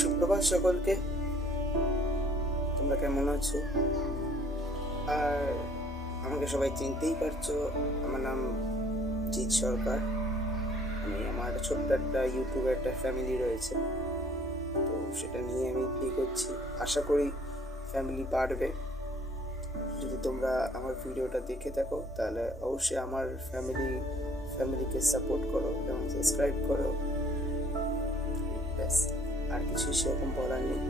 সুপ্রভাত সকলকে। তোমরা কেমন আছো? আর আমাকে সবাই চিনতেই পারছো, আমার নাম জিৎ সরকার। আমার ছোট্ট একটা ইউটিউবে একটা ফ্যামিলি রয়েছে, তো সেটা নিয়ে আমি করছি। আশা করি ফ্যামিলি বাড়বে। যদি তোমরা আমার ভিডিওটা দেখে থাকো তাহলে অবশ্যই আমার ফ্যামিলিকে সাপোর্ট করো এবং সাবস্ক্রাইব করো। ব্যাস, আর কিছু সেরকম বলার নেই।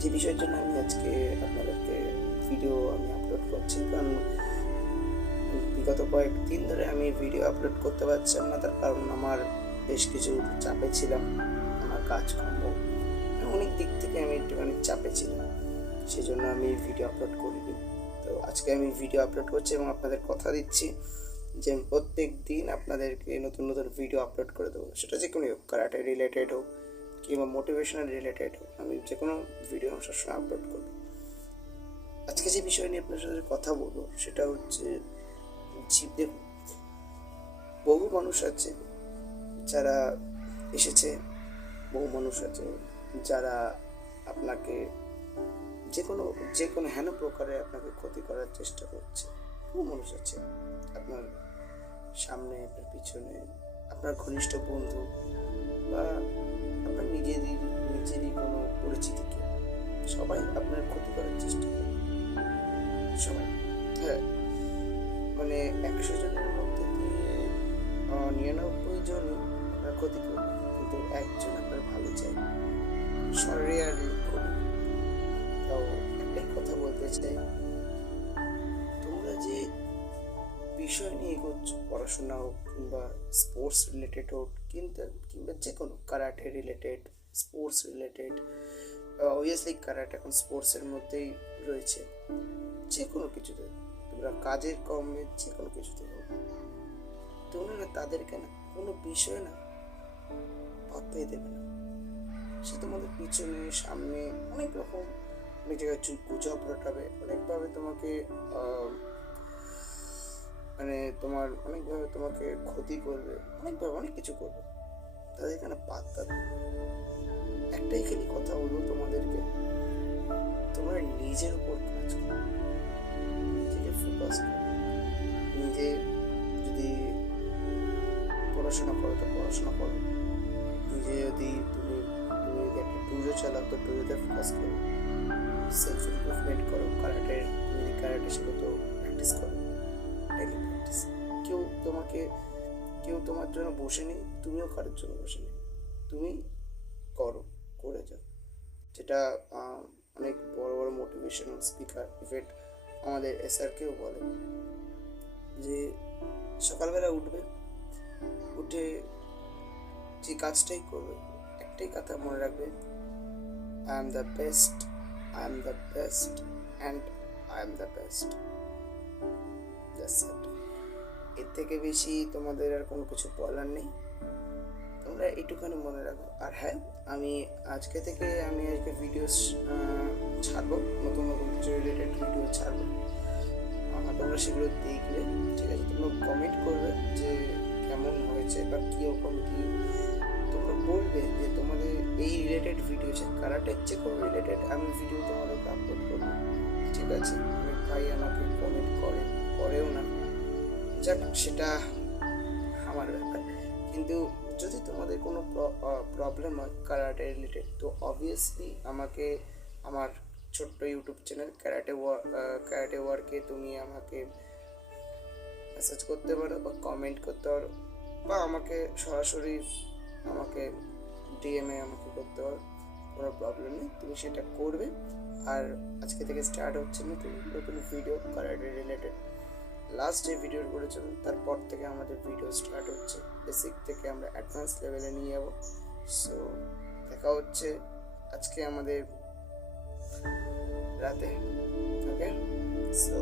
যে বিষয়ের জন্য আমি আজকে আপনাদেরকে ভিডিও আপলোড করছি, কারণ বিগত কয়েকদিন ধরে আমি ভিডিও আপলোড করতে পারছিলাম না। তার কারণ আমার বেশ কিছু চাপে ছিলাম, আমার কাজকর্ম অনেক দিক থেকে আমি একটুখানি চাপে ছিলাম, সেই জন্য আমি ভিডিও আপলোড করিনি। তো আজকে আমি ভিডিও আপলোড করছি এবং আপনাদের কথা দিচ্ছি যে আমি প্রত্যেক দিন আপনাদেরকে নতুন নতুন ভিডিও আপলোড করে দেবো। সেটা যে কোনো হোক, কারাটে রিলেটেড হোক কিংবা মোটিভেশনাল রিলেটেড হোক, আমি যে কোনো ভিডিও আমি সবসময় আপলোড করবো। আজকে যে বিষয় নিয়ে আপনার সাথে কথা বলবো সেটা হচ্ছে, দেখুন, বহু মানুষ আছে যারা এসেছে, বহু মানুষ আছে যারা আপনাকে যে কোনো হেন প্রকারে আপনাকে ক্ষতি করার চেষ্টা করছে। বহু মানুষ আছে আপনার সামনে, আপনার পিছনে, আপনার ঘনিষ্ঠ বন্ধু বা আপনার নিজেরই কোনো পরিচিতিকে, সবাই আপনার ক্ষতি করার চেষ্টা করে। সবাই, হ্যাঁ, মানে 100 জনের মধ্যে দিয়ে 99 জনই আপনার ক্ষতি করবে, কিন্তু একজন আপনার ভালো চাই, রেয়ারলি খুবই। তাও একটাই কথা বলতে চাই, তোমরা যে বিষয় নিয়ে এগোচ্ছ, পড়াশোনা হোক কিংবা স্পোর্টস রিলেটেড হোক, কিংবা যে কোনো karate related, sports related, obviously karate এখন স্পোর্টসের মধ্যেই রয়েছে। যে কোনো কিছুতে তোমরা কাজের কর্মে যে কোনো কিছুতে হোক, তোমরা না তাদেরকে না কোনো বিষয় না পাত্তাই দেবে না। সে তোমাদের পিছনে সামনে অনেক রকম, অনেক জায়গায় গুজব রটাবে, অনেকভাবে তোমাকে মানে অনেকভাবে তোমাকে ক্ষতি করবে, অনেকভাবে অনেক কিছু করবে। তাদের এখানে পাত্তা দেবে। একটাই খালি কথা বলবো তোমাদেরকে, তোমরা নিজের উপর কাজ করো, নিজেকে ফোকাস করো। নিজে যদি পড়াশোনা করো তো পড়াশোনা করো, নিজে যদি তুমি যদি একটা ডুজো চালাও তো ডুজোতে ফোকাস করো, সেলফ ইমপ্রুভমেন্ট করো, কারাটে শেখো তো প্র্যাকটিস করো, ডেইলি প্র্যাকটিস। কেউ তোমার জন্য বসে নেই, তুমিও কারোর জন্য বসে নেই। তুমি করে যাও। যেটা অনেক বড় বড় মোটিভেশনাল স্পিকার ইভেন্ট আমাদের কেও বলে যে সকালবেলা উঠে যে কাজটাই করবে, একটাই কথা মনে রাখবে, I am the best, I am the best and I am the best. এর থেকে বেশি তোমাদের আর কোনো কিছু বলার নেই, তোমরা এইটুখানি মনে রাখো। আর হ্যাঁ, আজকে ভিডিও ছাড়বো, নতুন নতুন কিছু রিলেটেড ভিডিও ছাড়বো। তোমরা সেগুলো দেখবে, ঠিক আছে? তোমরা কমেন্ট করবে যে কেমন হয়েছে বা কীরকম কী, তোমরা বলবে যে তোমাদের এই রিলেটেড ভিডিও কারাটের যে কোনো রিলেটেড আমি ভিডিও তোমাদেরকে আপলোড করবো, ঠিক আছে? অনেক ভাই আমাকে কমেন্ট করেও না, যাক সেটা আমার ব্যাপার। কিন্তু যদি তোমাদের কোনো প্রবলেম হয় কারাটে রিলেটেড, তো অবভিয়াসলি আমাকে আমার ছোট্ট ইউটিউব চ্যানেল ক্যারাটে ওয়ার্কে তুমি আমাকে মেসেজ করতে পারো বা কমেন্ট করতে পারো, বা আমাকে সরাসরি ডিএমএ আমাকে করতে পারো, কোনো প্রবলেম নেই, তুমি সেটা করবে। আর আজকে থেকে স্টার্ট হচ্ছে নতুন নতুন ভিডিও কারাটে রিলেটেড। লাস্ট যে ভিডিও করেছিলাম তারপর থেকে আমাদের ভিডিও স্টার্ট হচ্ছে, বেসিক থেকে আমরা অ্যাডভান্স লেভেলে নিয়ে যাবো। সো দেখা হচ্ছে আজকে আমাদের রাতে, ওকে? সো